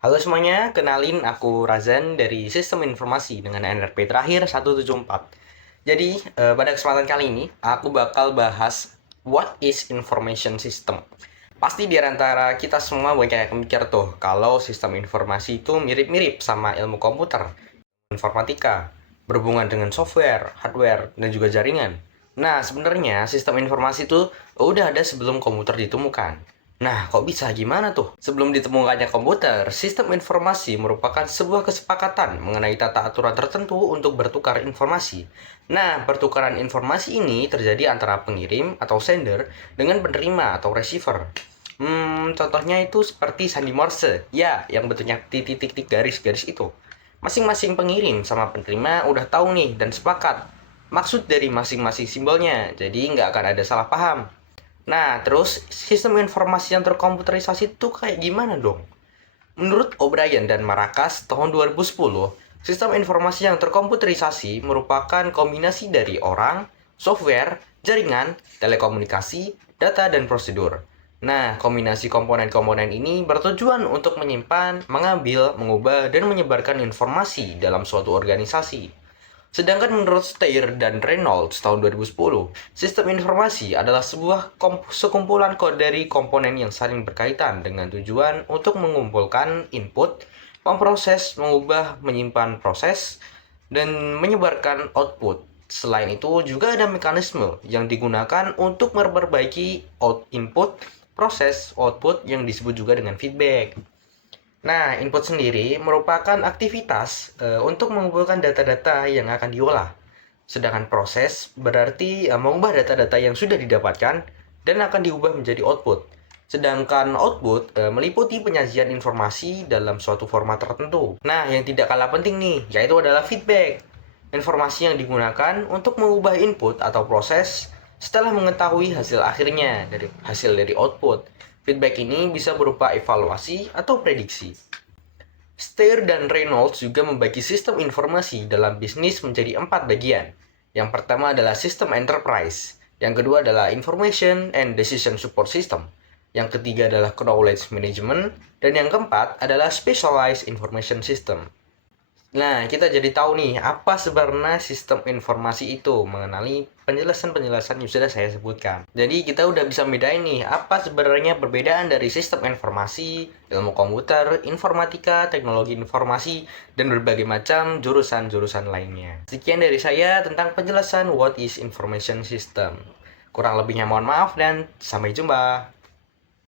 Halo semuanya, kenalin aku Razan dari Sistem Informasi dengan NRP terakhir 174. Jadi, pada kesempatan kali ini, aku bakal bahas what is information system. Pasti di antara kita semua banyak yang mikir tuh, kalau sistem informasi itu mirip-mirip sama ilmu komputer, informatika, berhubungan dengan software, hardware, dan juga jaringan. Nah, sebenarnya sistem informasi itu udah ada sebelum komputer ditemukan. Nah, kok bisa gimana tuh? Sebelum ditemukannya komputer, sistem informasi merupakan sebuah kesepakatan mengenai tata aturan tertentu untuk bertukar informasi. Nah, pertukaran informasi ini terjadi antara pengirim atau sender dengan penerima atau receiver. Contohnya itu seperti sandi Morse, ya, yang bentuknya titik-titik garis-garis itu. Masing-masing pengirim sama penerima udah tahu nih dan sepakat maksud dari masing-masing simbolnya, jadi nggak akan ada salah paham. Nah, terus sistem informasi yang terkomputerisasi itu kayak gimana dong? Menurut O'Brien dan Maracas tahun 2010, sistem informasi yang terkomputerisasi merupakan kombinasi dari orang, software, jaringan, telekomunikasi, data, dan prosedur. Nah, kombinasi komponen-komponen ini bertujuan untuk menyimpan, mengambil, mengubah, dan menyebarkan informasi dalam suatu organisasi. Sedangkan menurut Steyer dan Reynolds tahun 2010, sistem informasi adalah sebuah sekumpulan kode dari komponen yang saling berkaitan dengan tujuan untuk mengumpulkan input, memproses, mengubah, menyimpan proses, dan menyebarkan output. Selain itu, juga ada mekanisme yang digunakan untuk memperbaiki input, proses, output yang disebut juga dengan feedback. Nah, input sendiri merupakan aktivitas untuk mengumpulkan data-data yang akan diolah. Sedangkan proses berarti mengubah data-data yang sudah didapatkan dan akan diubah menjadi output. Sedangkan output meliputi penyajian informasi dalam suatu format tertentu. Nah, yang tidak kalah penting nih, yaitu adalah feedback. Informasi yang digunakan untuk mengubah input atau proses setelah mengetahui hasil akhirnya dari hasil dari output. Feedback ini bisa berupa evaluasi atau prediksi. Steyer dan Reynolds juga membagi sistem informasi dalam bisnis menjadi 4 bagian. Yang pertama adalah sistem enterprise, yang kedua adalah information and decision support system, yang ketiga adalah knowledge management, dan yang keempat adalah specialized information system. Nah, kita jadi tahu nih, apa sebenarnya sistem informasi itu mengenali penjelasan-penjelasan yang sudah saya sebutkan. Jadi, kita udah bisa bedain nih, apa sebenarnya perbedaan dari sistem informasi, ilmu komputer, informatika, teknologi informasi, dan berbagai macam jurusan-jurusan lainnya. Sekian dari saya tentang penjelasan what is information system. Kurang lebihnya mohon maaf dan sampai jumpa.